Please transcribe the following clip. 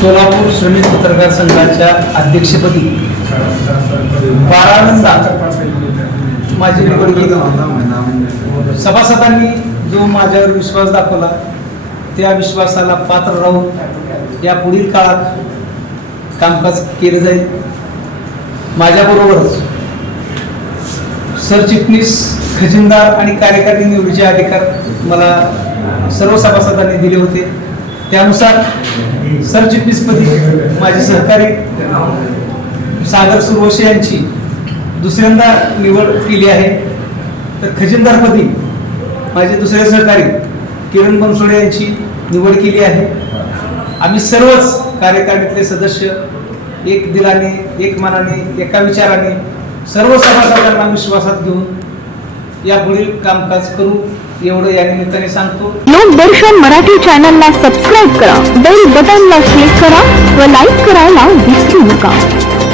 सोलापूर श्रमिक पत्रकार संघाच्या अध्यक्षपदी बारानंदा माझी निवड केली सभासदांनी जो माझ्यावर विश्वास दाखवला त्या विश्वासाला पात्र राहून या पुढील काळात कामकाज केलं जाईल. माझ्याबरोबरच सरचिटणीस खजिनदार आणि कार्यकारी निवडीचे अधिकार मला सर्व सभासदांनी दिले होते. त्यानुसार सरचिटणीसपदी माझे सहकारी सागर सुरवशी यांची दुसऱ्यांदा निवड केली आहे. तर खजिनदारपदी माझे दुसरे सहकारी किरण बनसोडे यांची निवड केली आहे. आम्ही सर्वच कार्यकारिणीतले सदस्य एक दिलाने एक मनाने एका विचाराने सर्व सभासदांना विश्वासात घेऊन यापुढील कामकाज करू एवढं या निमित्ताने सांगतो. लोकदर्शन मराठी चॅनलला सबस्क्राईब करा बेल बटनला क्लिक करा व लाईक करायला विसरू नका.